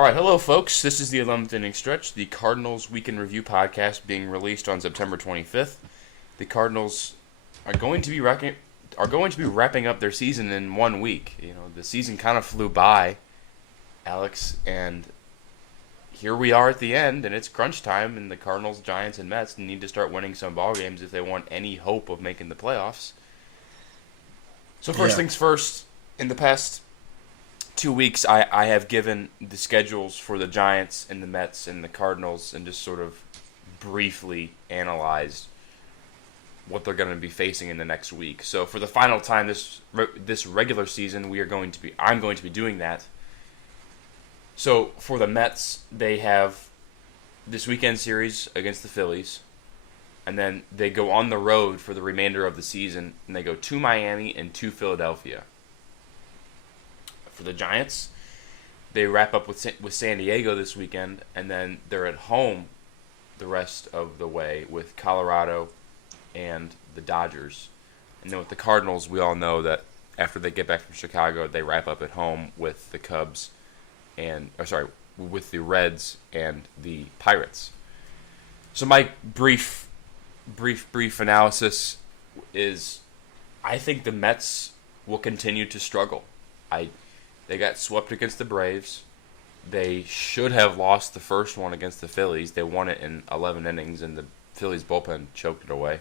All right, hello, folks. This is the 11th inning stretch, the Cardinals Weekend Review podcast being released on September 25th. The Cardinals are going to be wrapping up their season in 1 week. You know, the season kind of flew by, Alex, and here we are at the end, and it's crunch time, and the Cardinals, Giants, and Mets need to start winning some ball games if they want any hope of making the playoffs. So first things first, in the past 2 weeks, I have given the schedules for the Giants and the Mets and the Cardinals and just sort of briefly analyzed what they're going to be facing in the next week. So for the final time this regular season, I'm going to be doing that. So for the Mets, they have this weekend series against the Phillies, and then they go on the road for the remainder of the season, and they go to Miami and to Philadelphia. For the Giants, they wrap up with San Diego this weekend, and then they're at home the rest of the way with Colorado and the Dodgers. And then with the Cardinals, we all know that after they get back from Chicago, they wrap up at home with the Cubs with the Reds and the Pirates. So my brief analysis is, I think the Mets will continue to struggle. They got swept against the Braves. They should have lost the first one against the Phillies. They won it in 11 innings, and the Phillies bullpen choked it away.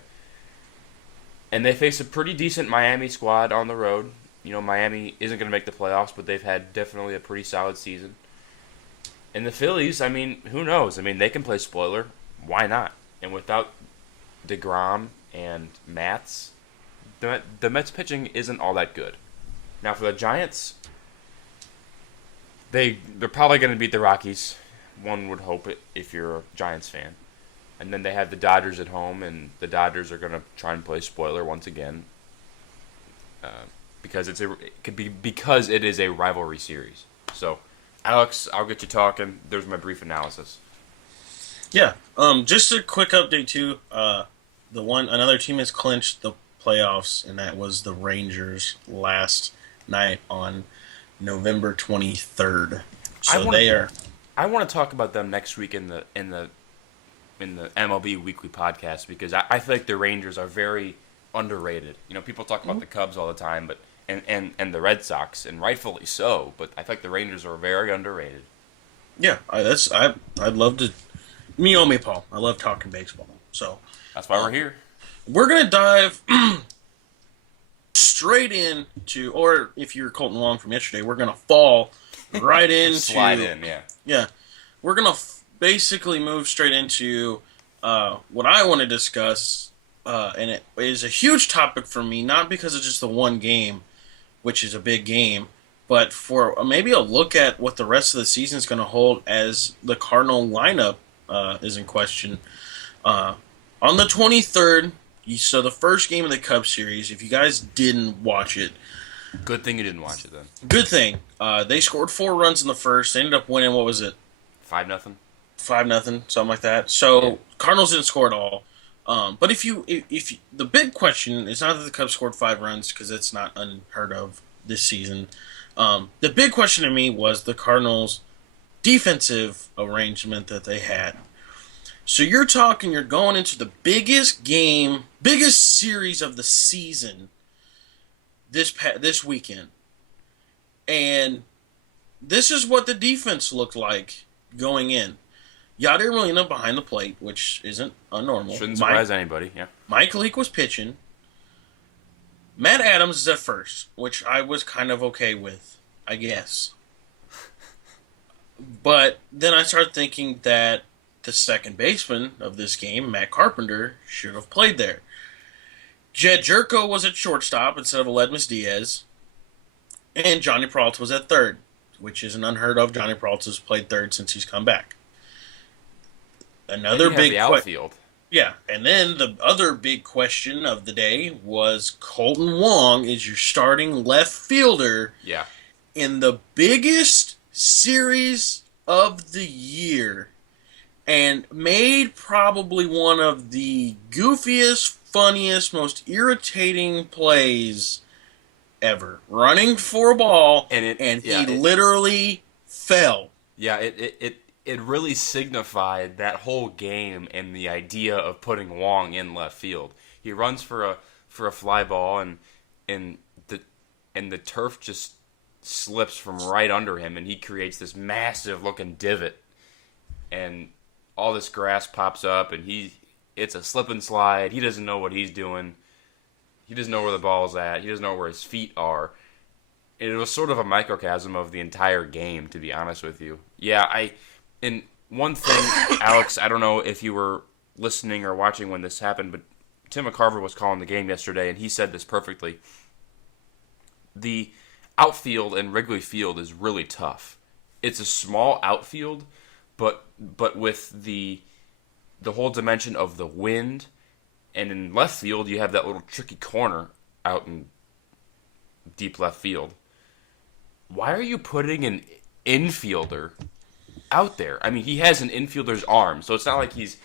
And they face a pretty decent Miami squad on the road. You know, Miami isn't going to make the playoffs, but they've had definitely a pretty solid season. And the Phillies, I mean, who knows? I mean, they can play spoiler. Why not? And without DeGrom and Matz, the Mets pitching isn't all that good. Now for the Giants, they're probably going to beat the Rockies. One would hope it if you're a Giants fan. And then they have the Dodgers at home, and the Dodgers are going to try and play spoiler once again. Because it is a rivalry series. So, Alex, I'll get you talking. There's my brief analysis. Yeah. Just a quick update too. Another team has clinched the playoffs, and that was the Rangers last night on November 23rd. So I want to talk about them next week in the MLB Weekly podcast, because I feel like the Rangers are very underrated. You know, people talk about the Cubs all the time, but and the Red Sox, and rightfully so. But I feel like the Rangers are very underrated. Yeah, I'd love to. Me, Paul. I love talking baseball. So that's why we're here. We're gonna dive straight into, or if you're Colton Wong from yesterday, we're gonna fall right into slide in. Yeah. We're gonna basically move straight into what I want to discuss, and it is a huge topic for me, not because it's just the one game, which is a big game, but for maybe a look at what the rest of the season is going to hold as the Cardinal lineup is in question. On the 23rd, so the first game of the Cubs series, if you guys didn't watch it. Good thing you didn't watch it then. Good thing. They scored 4 runs in the first. They ended up winning, what was it? 5-0. 5-0, something like that. So Cardinals didn't score at all. But if the big question is not that the Cubs scored 5 runs, because it's not unheard of this season. The big question to me was the Cardinals' defensive arrangement that they had. So you're going into the biggest series of the season this weekend, and this is what the defense looked like going in. Yadier Molina behind the plate, which isn't unnormal. Shouldn't surprise anybody, yeah. Mike Leake was pitching. Matt Adams is at first, which I was kind of okay with, I guess. But then I started thinking that the second baseman of this game, Matt Carpenter, should have played there. Jedd Gyorko was at shortstop instead of Aledmys Diaz. And Johnny Peralta was at third, which isn't unheard of. Johnny Peralta's played third since he's come back. Another big outfield. Yeah, and then the other big question of the day was Colton Wong is your starting left fielder. Yeah. In the biggest series of the year, and made probably one of the goofiest, funniest, most irritating plays ever. Running for a ball, and he literally fell. Yeah, it really signified that whole game and the idea of putting Wong in left field. He runs for a fly ball and the and the turf just slips from right under him and he creates this massive looking divot and all this grass pops up and it's a slip and slide. He doesn't know what he's doing. He doesn't know where the ball's at. He doesn't know where his feet are. It was sort of a microcosm of the entire game, to be honest with you. Yeah, and one thing, Alex, I don't know if you were listening or watching when this happened, but Tim McCarver was calling the game yesterday, and he said this perfectly. The outfield in Wrigley Field is really tough. It's a small outfield, but with the whole dimension of the wind, and in left field you have that little tricky corner out in deep left field. Why are you putting an infielder out there? I mean, he has an infielder's arm, so it's not like his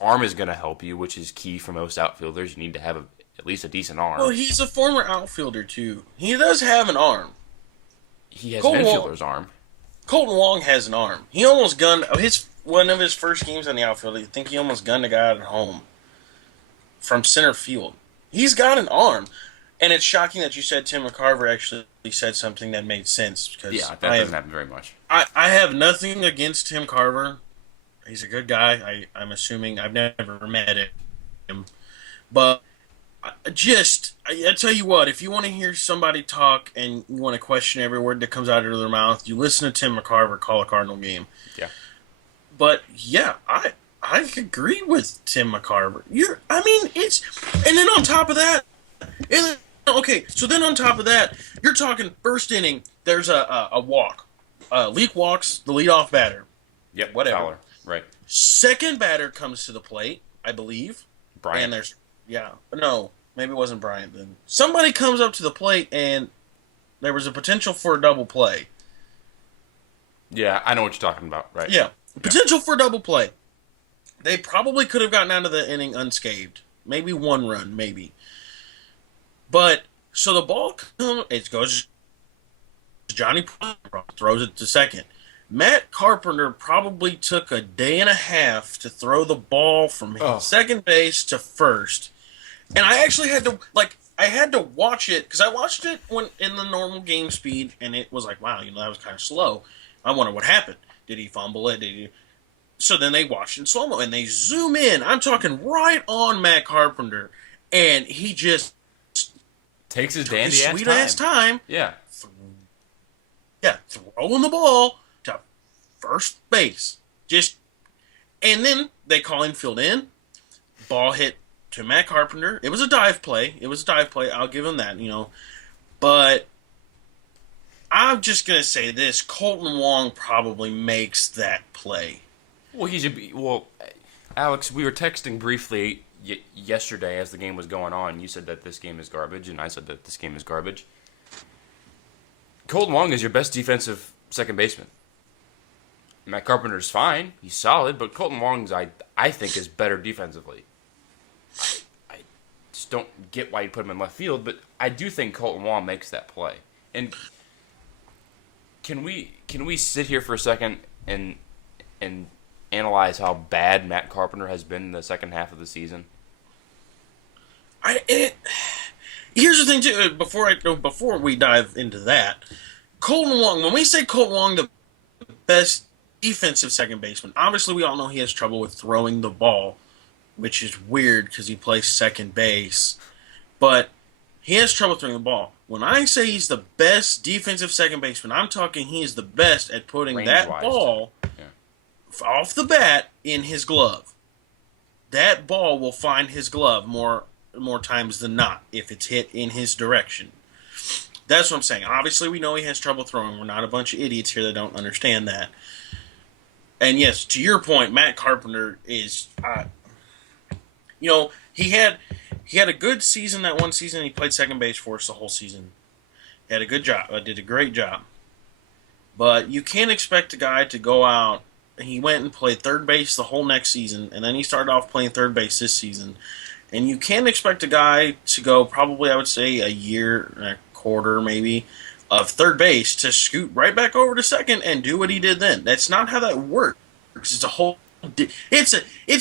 arm is going to help you, which is key for most outfielders. You need to have at least a decent arm. Well, he's a former outfielder, too. He does have an arm. He has an infielder's arm. Colton Wong has an arm. He almost gunned one of his first games on the outfield. I think he almost gunned a guy at home from center field. He's got an arm. And it's shocking that you said Tim McCarver actually said something that made sense. Because that doesn't happen very much. I have nothing against Tim Carver. He's a good guy. I'm assuming. I've never met him. But I tell you what, if you want to hear somebody talk and you want to question every word that comes out of their mouth, you listen to Tim McCarver call a Cardinal game. Yeah. But, yeah, I agree with Tim McCarver. And then on top of that, on top of that, you're talking first inning, there's a walk. Leak walks the leadoff batter. Yep, whatever. Fowler. Right. Second batter comes to the plate, I believe. Bryant. And no, maybe it wasn't Bryant then. Somebody comes up to the plate, and there was a potential for a double play. Yeah, I know what you're talking about. Right. Yeah, potential for a double play. They probably could have gotten out of the inning unscathed. Maybe one run, maybe. But, so the ball comes, it goes, Johnny throws it to second. Matt Carpenter probably took a day and a half to throw the ball from second base to first. And I actually had to watch it, because I watched it when in the normal game speed, and it was like, wow, that was kind of slow. I wonder what happened. Did he fumble it? So then they watched it in slow-mo, and they zoom in. I'm talking right on Matt Carpenter, and he just takes his dandy-ass sweet-ass time. Yeah. Throwing the ball to first base. And then they call infield in. Ball hit to Matt Carpenter. It was a dive play. I'll give him that, But I'm just going to say this. Colton Wong probably makes that play. Well, Alex, we were texting briefly yesterday as the game was going on. You said that this game is garbage, and I said that this game is garbage. Colton Wong is your best defensive second baseman. Matt Carpenter's fine. He's solid, but Colton Wong's, I think, is better defensively. I just don't get why you put him in left field, but I do think Colton Wong makes that play. And can we sit here for a second and analyze how bad Matt Carpenter has been in the second half of the season? Here's the thing too. Before we dive into that, Colton Wong. When we say Colton Wong, the best defensive second baseman, obviously we all know he has trouble with throwing the ball, which is weird because he plays second base. But he has trouble throwing the ball. When I say he's the best defensive second baseman, I'm talking he is the best at putting that ball off the bat in his glove. That ball will find his glove more times than not if it's hit in his direction. That's what I'm saying. Obviously, we know he has trouble throwing. We're not a bunch of idiots here that don't understand that. And yes, to your point, Matt Carpenter is, he had a good season that one season. He played second base for us the whole season. He had a good job. Did a great job. But you can't expect a guy to go out. He went and played third base the whole next season, and then he started off playing third base this season. And you can't expect a guy to go probably, I would say, a year and a quarter maybe of third base to scoot right back over to second and do what he did then. That's not how that works. It's a whole. It's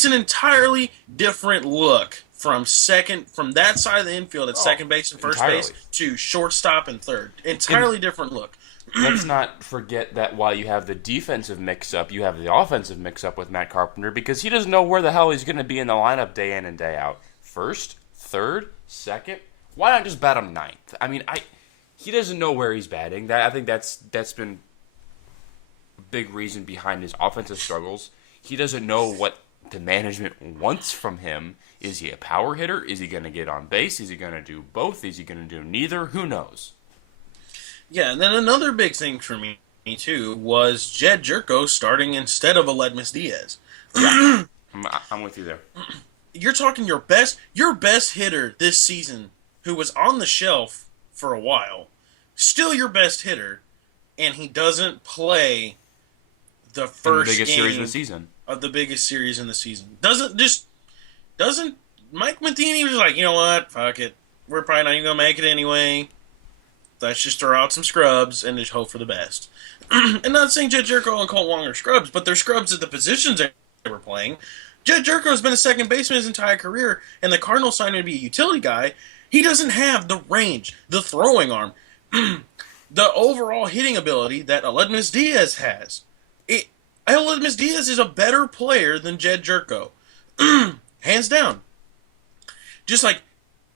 an entirely different look from that side of the infield at second base and first entirely. base to shortstop and third. And Entirely different look. let's not forget that while you have the defensive mix-up, you have the offensive mix-up with Matt Carpenter because he doesn't know where the hell he's going to be in the lineup day in and day out. First, third, second. Why not just bat him ninth? I mean, he doesn't know where he's batting. I think that's been a big reason behind his offensive struggles. He doesn't know what the management wants from him. Is he a power hitter? Is he going to get on base? Is he going to do both? Is he going to do neither? Who knows? Yeah, and then another big thing for me too was Jedd Gyorko starting instead of Aledmys Diaz. Yeah, I'm with you there. You're talking your best hitter this season, who was on the shelf for a while, still your best hitter, and he doesn't play the first biggest game series of the season. Of the biggest series in the season. Doesn't Mike Matheny was like, you know what, fuck it, we're probably not even gonna make it anyway. Let's just throw out some scrubs and just hope for the best. And not saying Jedd Gyorko and Colt Wong are scrubs, but they're scrubs at the positions they were playing. Jedd Gyorko has been a second baseman his entire career, and the Cardinals signed him to be a utility guy. He doesn't have the range, the throwing arm, the overall hitting ability that Aledmys Diaz has. Aledmys Diaz is a better player than Jedd Gyorko. Hands down. Just like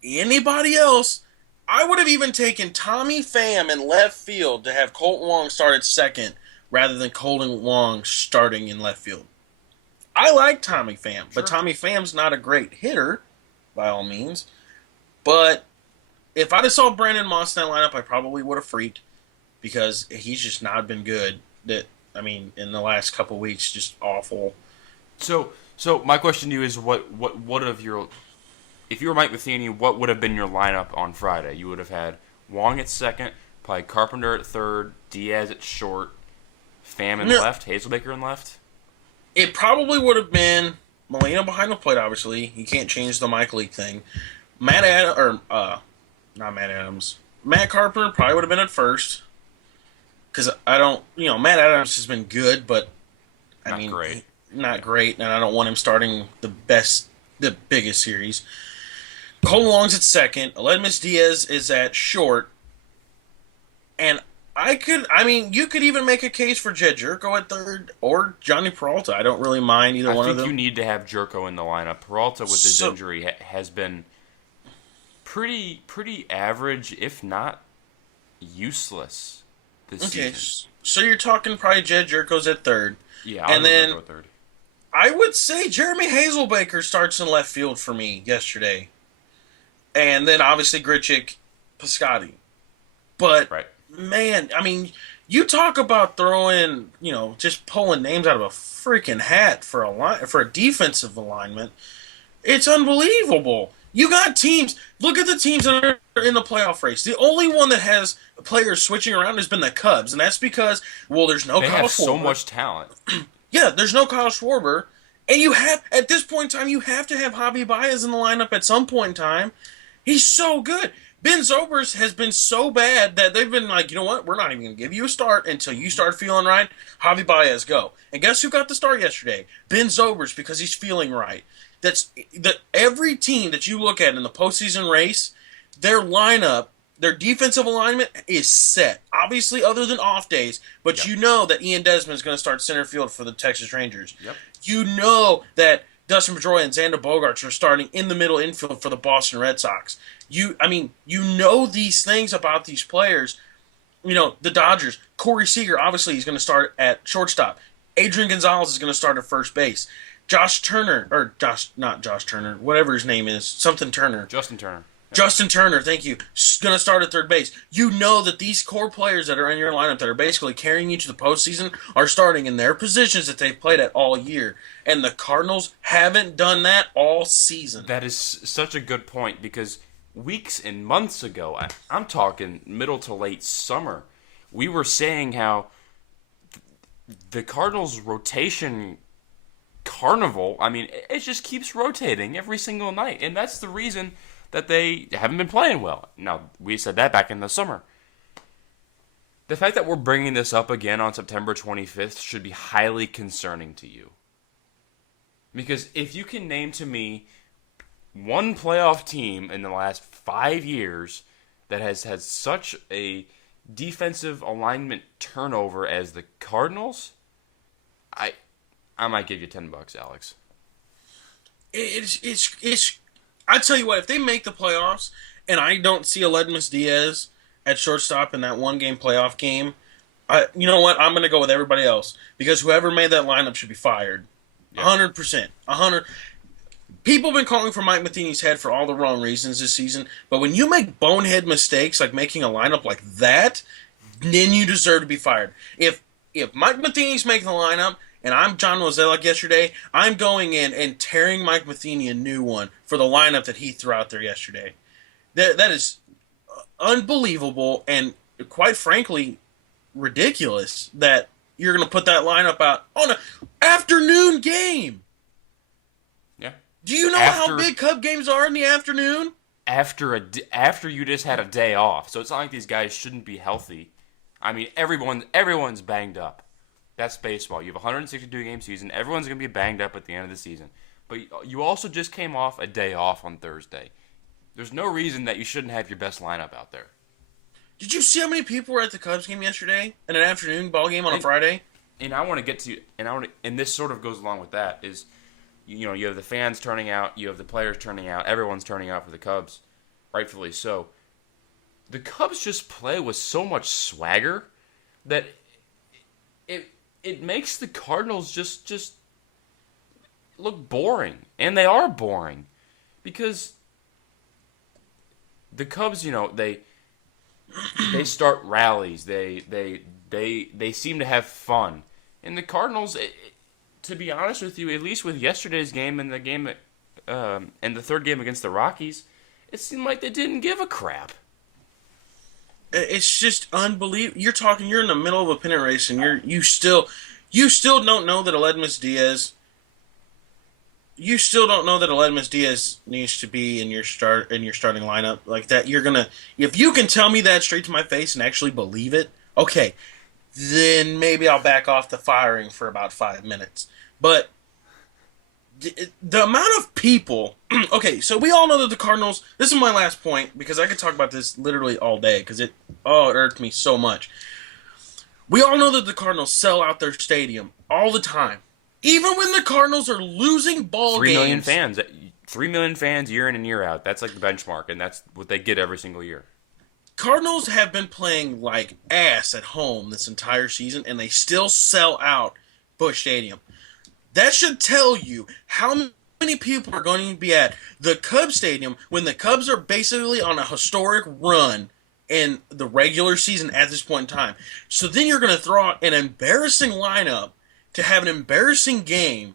anybody else, I would have even taken Tommy Pham in left field to have Colt Wong start at second rather than Colt Wong starting in left field. I like Tommy Pham, but Tommy Pham's not a great hitter, by all means. But if I'd have saw Brandon Moss in that lineup, I probably would have freaked because he's just not been good. In the last couple weeks, just awful. So my question to you is, what of your, if you were Mike Matheny, what would have been your lineup on Friday? You would have had Wong at second, probably Carpenter at third, Diaz at short, Pham in left, Hazelbaker in left. It probably would have been Molina behind the plate. Obviously, you can't change the Mike Leake thing. Matt Carpenter probably would have been at first because Matt Adams has been good, but not great, and I don't want him starting the biggest series. Cole Wong's at second. Aledmys Diaz is at short. And you could even make a case for Jedd Gyorko at third or Johnny Peralta. I don't really mind either one of them. I think you need to have Gyorko in the lineup. Peralta, with his injury, has been pretty average, if not useless, this season. So you're talking probably Jedd Gyorko's at third. Yeah, I'll go Gyorko at third. I would say Jeremy Hazelbaker starts in left field for me yesterday. And then obviously Grichuk, Piscotty. But, man, you talk about throwing, just pulling names out of a freaking hat for a defensive alignment. It's unbelievable. You got teams. Look at the teams that are in the playoff race. The only one that has players switching around has been the Cubs, and that's because, there's no Kyle Schwarber. They have so much talent. Yeah, there's no Kyle Schwarber, and at this point in time, you have to have Javi Baez in the lineup at some point in time. He's so good. Ben Zobrist has been so bad that they've been like, you know what? We're not even going to give you a start until you start feeling right. Javi Baez, go. And guess who got the start yesterday? Ben Zobrist, because he's feeling right. Every team that you look at in the postseason race, their lineup, their defensive alignment is set. Obviously, other than off days, but you know that Ian Desmond is going to start center field for the Texas Rangers. Yep. You know that Dustin Pedroia and Xander Bogaerts are starting in the middle infield for the Boston Red Sox. You know these things about these players. The Dodgers, Corey Seager, obviously he's going to start at shortstop. Adrian Gonzalez is going to start at first base. Not Josh Turner, whatever his name is, something Turner. Justin Turner. Justin Turner, thank you, going to start at third base. You know that these core players that are in your lineup that are basically carrying you to the postseason are starting in their positions that they've played at all year. And the Cardinals haven't done that all season. That is such a good point because weeks and months ago, I'm talking middle to late summer, we were saying how the Cardinals' rotation carnival, it just keeps rotating every single night. And that's the reason that they haven't been playing well. Now, we said that back in the summer. The fact that we're bringing this up again on September 25th should be highly concerning to you. Because if you can name to me one playoff team in the last 5 years that has had such a defensive alignment turnover as the Cardinals, I might give you $10, Alex. It's. I tell you what, if they make the playoffs and I don't see Aledmus Diaz at shortstop in that one-game playoff game, you know what? I'm going to go with everybody else because whoever made that lineup should be fired. 100%. 100. People have been calling for Mike Matheny's head for all the wrong reasons this season, but when you make bonehead mistakes like making a lineup like that, then you deserve to be fired. If Mike Matheny's making the lineup and I'm John Mozeliak yesterday, I'm going in and tearing Mike Matheny a new one for the lineup that he threw out there yesterday. That is unbelievable and, quite frankly, ridiculous that you're going to put that lineup out on an afternoon game. Yeah. Do you know how big Cub games are in the afternoon? After you just had a day off, so it's not like these guys shouldn't be healthy. I mean, everyone's banged up. That's baseball. You have a 162-game season. Everyone's going to be banged up at the end of the season. But you also just came off a day off on Thursday. There's no reason that you shouldn't have your best lineup out there. Did you see how many people were at the Cubs game yesterday? In an afternoon ball game on a Friday? And I want to get to, and this sort of goes along with that, is, you have the fans turning out, you have the players turning out, everyone's turning out for the Cubs, rightfully so. The Cubs just play with so much swagger that it makes the Cardinals just look boring, and they are boring, because the Cubs, they start rallies, they seem to have fun, and the Cardinals, to be honest with you, at least with yesterday's game and the game, and the third game against the Rockies, it seemed like they didn't give a crap. It's just unbelievable. You're in the middle of a pennant race, and you still don't know that Aledmus Diaz. You still don't know that Aledmus Diaz needs to be in your starting lineup like that. If you can tell me that straight to my face and actually believe it, okay, then maybe I'll back off the firing for about 5 minutes. But the amount of people, okay, so we all know that the Cardinals, this is my last point, because I could talk about this literally all day, because it irked me so much. We all know that the Cardinals sell out their stadium all the time. Even when the Cardinals are losing ball 3 million games. fans. 3 million fans year in and year out. That's like the benchmark, and that's what they get every single year. Cardinals have been playing like ass at home this entire season, and they still sell out Busch Stadium. That should tell you how many people are going to be at the Cubs Stadium when the Cubs are basically on a historic run in the regular season at this point in time. So then you're going to throw out an embarrassing lineup to have an embarrassing game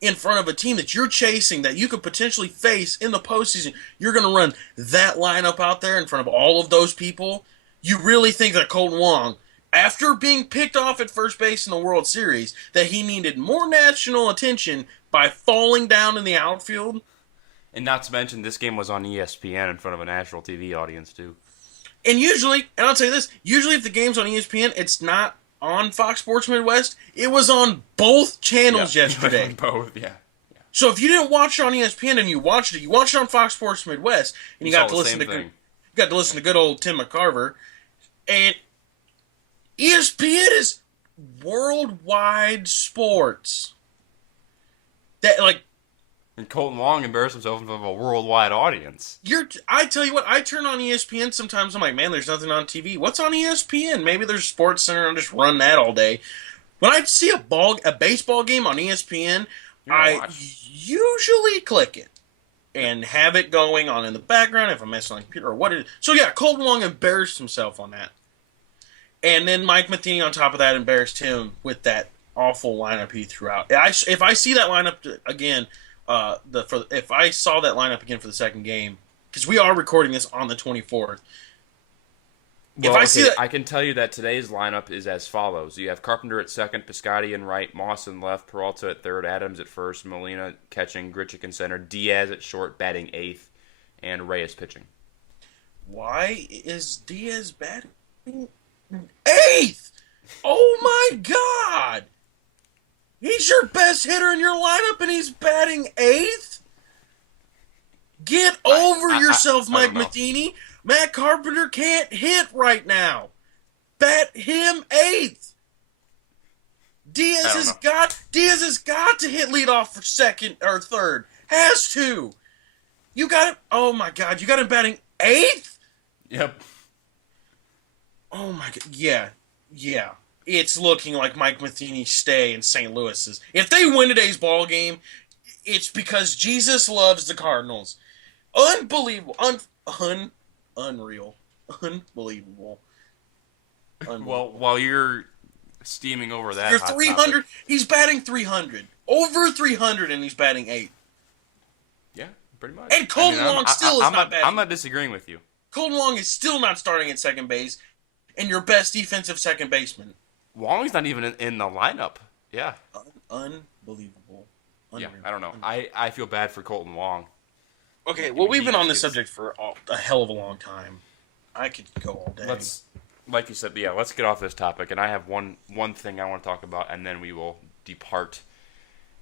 in front of a team that you're chasing that you could potentially face in the postseason. You're going to run that lineup out there in front of all of those people. You really think that Colton Wong, after being picked off at first base in the World Series, that he needed more national attention by falling down in the outfield? And not to mention, this game was on ESPN in front of a national TV audience, too. And usually, and I'll tell you this, usually if the game's on ESPN, it's not on Fox Sports Midwest. It was on both channels yesterday. Both, yeah. So if you didn't watch it on ESPN and you watched it on Fox Sports Midwest, and you got to listen to good old Tim McCarver. And ESPN is worldwide sports. And Colton Wong embarrassed himself in front of a worldwide audience. I tell you what, I turn on ESPN sometimes. I'm like, man, there's nothing on TV. What's on ESPN? Maybe there's Sports Center. I'll just run that all day. When I see a baseball game on ESPN, I usually click it and have it going on in the background if I'm messing on the computer or what it is. So yeah, Colton Wong embarrassed himself on that. And then Mike Matheny on top of that embarrassed him with that awful lineup he threw out. If I see that lineup again, if I saw that lineup again for the second game, because we are recording this on the 24th. I can tell you that today's lineup is as follows. You have Carpenter at second, Piscotty in right, Moss in left, Peralta at third, Adams at first, Molina catching, Grichuk in center, Diaz at short, batting eighth, and Reyes pitching. Why is Diaz batting 8th. Oh my God! He's your best hitter in your lineup, and he's batting 8th. Get over yourself, I Mike don't know. Matheny. Matt Carpenter can't hit right now. Bat him 8th. I don't know. Diaz has got to hit leadoff for second or third. Has to. You got it. Oh my God! You got him batting 8th. Yep. Oh my God! Yeah. It's looking like Mike Matheny's stay in St. Louis is. If they win today's ball game, it's because Jesus loves the Cardinals. Unbelievable. Unreal. Unbelievable. Well, while you're steaming over that You're hot 300. topic, He's batting 300. Over 300, and he's batting 8. yeah, pretty much. And Colton Wong still is not batting. I'm not disagreeing with you. Colton Wong is still not starting at second base, and your best defensive second baseman. Wong's not even in the lineup. Yeah. Unbelievable. Unreal. Yeah, I don't know. I feel bad for Colton Wong. Okay, well, we've been on this subject for a hell of a long time. I could go all day. Like you said, yeah, let's get off this topic. And I have one thing I want to talk about, and then we will depart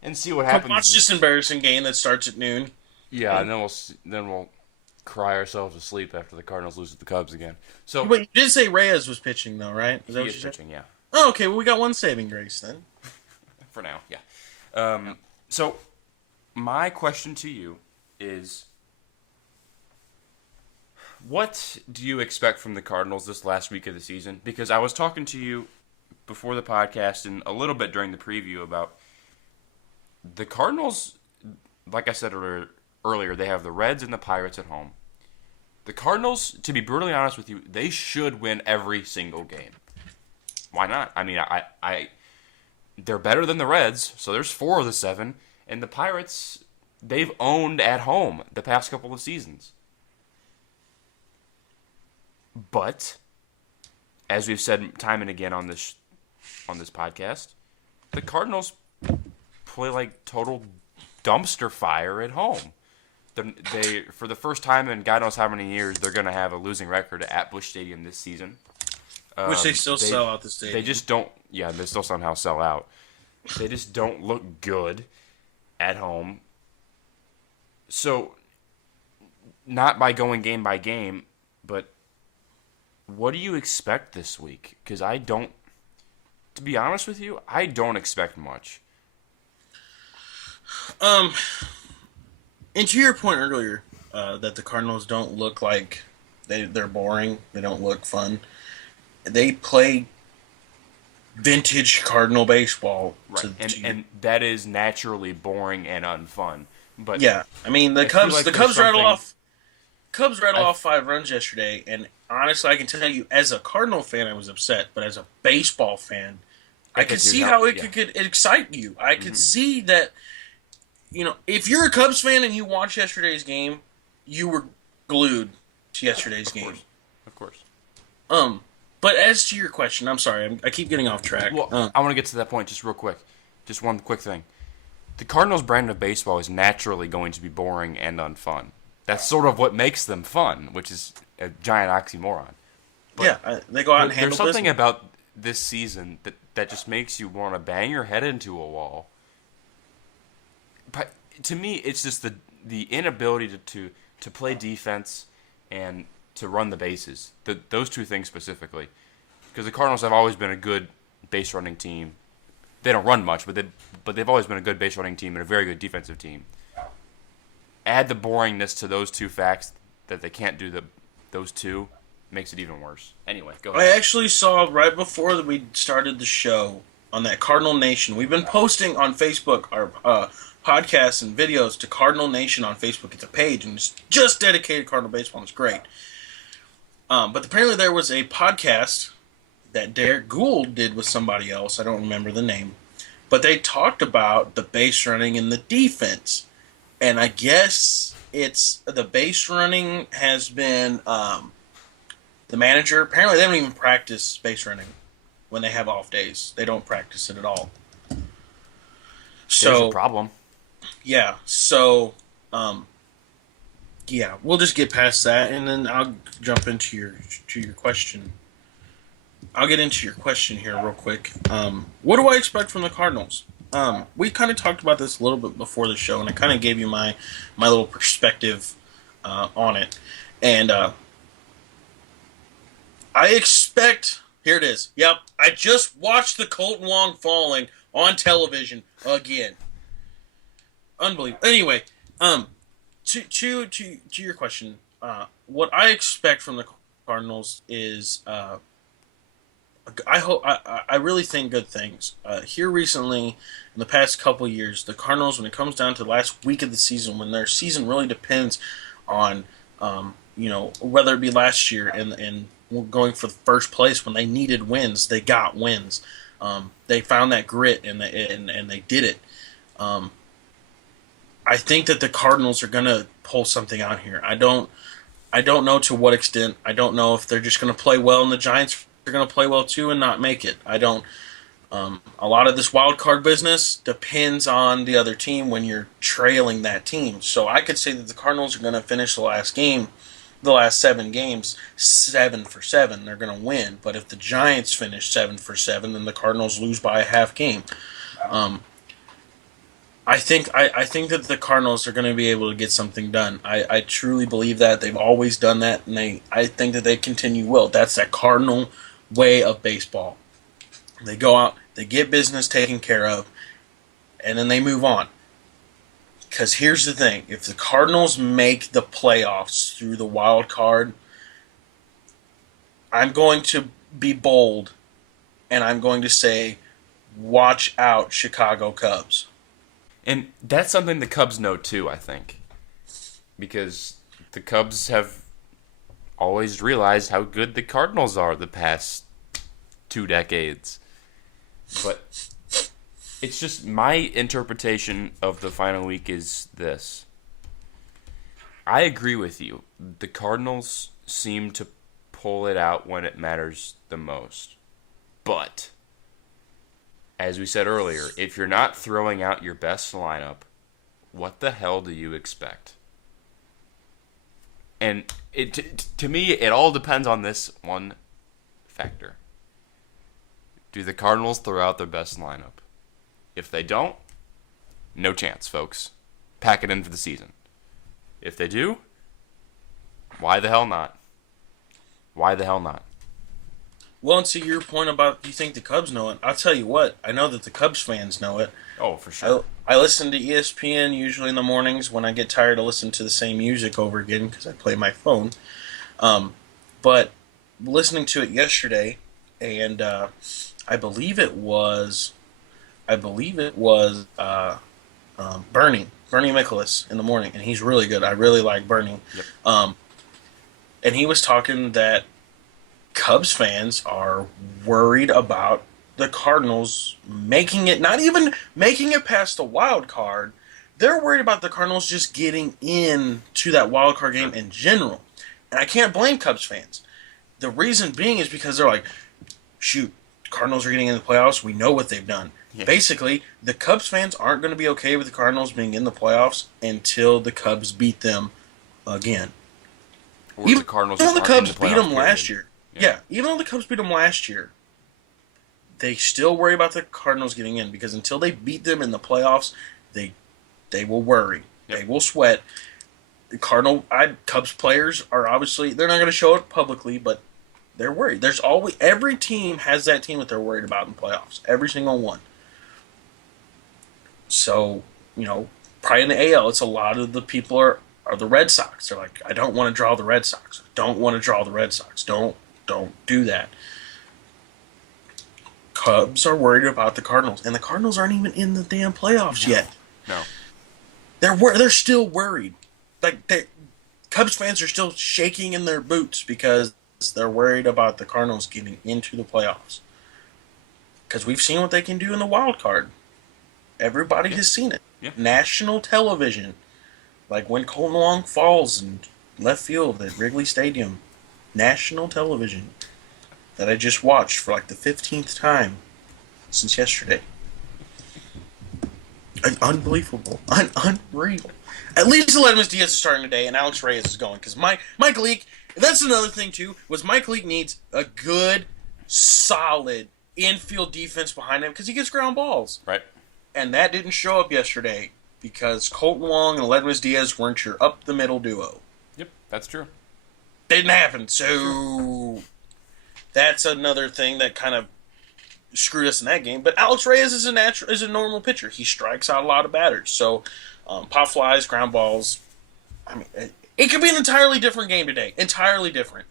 and see what happens. Watch this embarrassing game that starts at noon. Yeah, and then we'll cry ourselves to sleep after the Cardinals lose to the Cubs again. So, Wait, you did say Reyes was pitching, though, right? Is that what you said? Pitching, yeah. Oh, okay, well, we got one saving grace then. For now, yeah. So, my question to you is, what do you expect from the Cardinals this last week of the season? Because I was talking to you before the podcast and a little bit during the preview about the Cardinals. Like I said earlier, they have the Reds and the Pirates at home. The Cardinals, to be brutally honest with you, they should win every single game. Why not? I mean, they're better than the Reds, so there's 4 of the 7, and the Pirates, they've owned at home the past couple of seasons. But, as we've said time and again on this podcast, the Cardinals play like total dumpster fire at home. They for the first time in God knows how many years, they're going to have a losing record at Busch Stadium this season. Which they still sell out the stadium. They just don't. Yeah, they still somehow sell out. They just don't look good at home. So, not by going game by game, but what do you expect this week? Because I don't. To be honest with you, I don't expect much. And to your point earlier, that the Cardinals don't look like they're boring. They don't look fun. They play vintage Cardinal baseball. Right, and that is naturally boring and unfun. But yeah, I mean the Cubs rattle off 5 runs yesterday, and honestly, I can tell you, as a Cardinal fan, I was upset, but as a baseball fan, I could see how it could excite you. I could see that, if you're a Cubs fan and you watch yesterday's game, you were glued to yesterday's game. Of course. But as to your question, I'm sorry, I keep getting off track. Well, I want to get to that point just real quick. Just one quick thing. The Cardinals' brand of baseball is naturally going to be boring and unfun. That's sort of what makes them fun, which is a giant oxymoron. But, they go out and handle There's something about this season that just makes you want to bang your head into a wall. But to me, it's just the inability to play defense and to run the bases. Those two things specifically. Because the Cardinals have always been a good base running team. They don't run much, but they've always been a good base running team and a very good defensive team. Add the boringness to those two facts that they can't do those two, makes it even worse. Anyway, go ahead. I actually saw right before that we started the show on that Cardinal Nation. We've been posting on Facebook our podcasts and videos to Cardinal Nation on Facebook. It's a page, and it's just dedicated to Cardinal baseball, and it's great. But apparently there was a podcast that Derek Gould did with somebody else. I don't remember the name. But they talked about the base running and the defense. And I guess it's the base running has been the manager. Apparently, they don't even practice base running when they have off days. They don't practice it at all. So there's a problem. Yeah. So yeah, we'll just get past that, and then I'll jump into your question. I'll get into your question here real quick. What do I expect from the Cardinals? We kind of talked about this a little bit before the show, and I kind of gave you my little perspective on it. And I expect. Here it is. Yep, I just watched the Colton Wong falling on television again. Unbelievable. Anyway, to your question, what I expect from the Cardinals is, I really think good things. Here recently, in the past couple years, the Cardinals, when it comes down to the last week of the season, when their season really depends on, whether it be last year and going for the first place when they needed wins, they got wins. They found that grit and they did it. I think that the Cardinals are going to pull something out here. I don't know to what extent. I don't know if they're just going to play well, and the Giants are going to play well too and not make it. I don't. A lot of this wild card business depends on the other team when you're trailing that team. So I could say that the Cardinals are going to finish the last 7 games, 7 for 7. They're going to win. But if the Giants finish 7 for 7, then the Cardinals lose by a half game. I think that the Cardinals are going to be able to get something done. I truly believe that. They've always done that, and I think that they continue will. That's that Cardinal way of baseball. They go out, they get business taken care of, and then they move on. Because here's the thing. If the Cardinals make the playoffs through the wild card, I'm going to be bold, and I'm going to say, watch out, Chicago Cubs. And that's something the Cubs know too, I think. Because the Cubs have always realized how good the Cardinals are the past 2 decades. But it's just my interpretation of the final week is this. I agree with you. The Cardinals seem to pull it out when it matters the most. But as we said earlier, if you're not throwing out your best lineup, what the hell do you expect? And to me, it all depends on this one factor. Do the Cardinals throw out their best lineup? If they don't, no chance, folks. Pack it in for the season. If they do, why the hell not? Why the hell not? Well, and to your point about you think the Cubs know it, I'll tell you what, I know that the Cubs fans know it. Oh, for sure. I listen to ESPN usually in the mornings when I get tired of listening to the same music over again because I play my phone. But listening to it yesterday, and I believe it was Bernie Michaelis in the morning, and he's really good. I really like Bernie. Yep. And he was talking that Cubs fans are worried about the Cardinals making it, not even making it past the wild card. They're worried about the Cardinals just getting into that wild card game in general. And I can't blame Cubs fans. The reason being is because they're like, shoot, Cardinals are getting in the playoffs. We know what they've done. Yeah. Basically, the Cubs fans aren't going to be okay with the Cardinals being in the playoffs until the Cubs beat them again. Or even though the Cubs beat them last year. Yeah, even though the Cubs beat them last year, they still worry about the Cardinals getting in because until they beat them in the playoffs, they will worry. Yep. They will sweat. The Cubs players are obviously, they're not going to show it publicly, but they're worried. Every team has that team that they're worried about in playoffs. Every single one. So, probably in the AL, it's a lot of the people are the Red Sox. They're like, I don't want to draw the Red Sox. Don't want to draw the Red Sox. Don't do that. Cubs are worried about the Cardinals, and the Cardinals aren't even in the damn playoffs yet. No. They're still worried. Cubs fans are still shaking in their boots because they're worried about the Cardinals getting into the playoffs. Because we've seen what they can do in the wild card. Everybody has seen it. Yeah. National television. Like when Colton Wong falls in left field at Wrigley Stadium. National television. That I just watched for like the 15th time since yesterday. Unbelievable. Unreal. At least Aledmus Diaz is starting today and Alex Reyes is going. Because Mike Leake, that's another thing too, was Mike Leake needs a good solid infield defense behind him because he gets ground balls. Right. And that didn't show up yesterday because Colton Wong and Ledwin Diaz weren't your up-the-middle duo. Yep, that's true. Didn't happen. So that's another thing that kind of screwed us in that game. But Alex Reyes is a normal pitcher. He strikes out a lot of batters. So pop flies, ground balls. I mean, it could be an entirely different game today. Entirely different.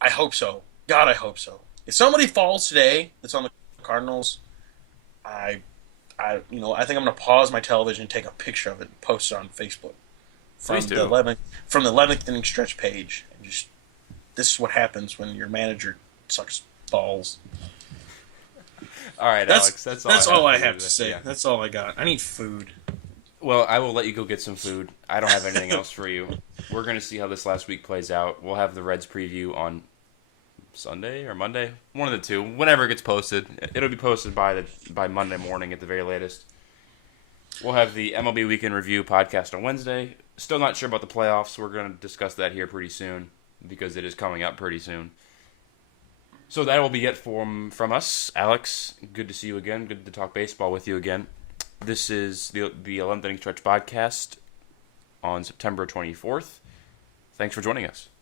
I hope so. God, I hope so. If somebody falls today that's on the Cardinals, I think I'm going to pause my television and take a picture of it and post it on Facebook from Please do. the 11th inning stretch page. And just this is what happens when your manager sucks balls. All right, Alex. That's all I have to say. Yeah. That's all I got. I need food. Well, I will let you go get some food. I don't have anything else for you. We're going to see how this last week plays out. We'll have the Reds preview on Sunday or Monday, one of the two. Whenever it gets posted, it'll be posted by Monday morning at the very latest. We'll have the MLB Weekend Review podcast on Wednesday. Still not sure about the playoffs. We're going to discuss that here pretty soon because it is coming up pretty soon. So that will be it from us. Alex, good to see you again. Good to talk baseball with you again. This is the 11th Inning Stretch podcast on September 24th. Thanks for joining us.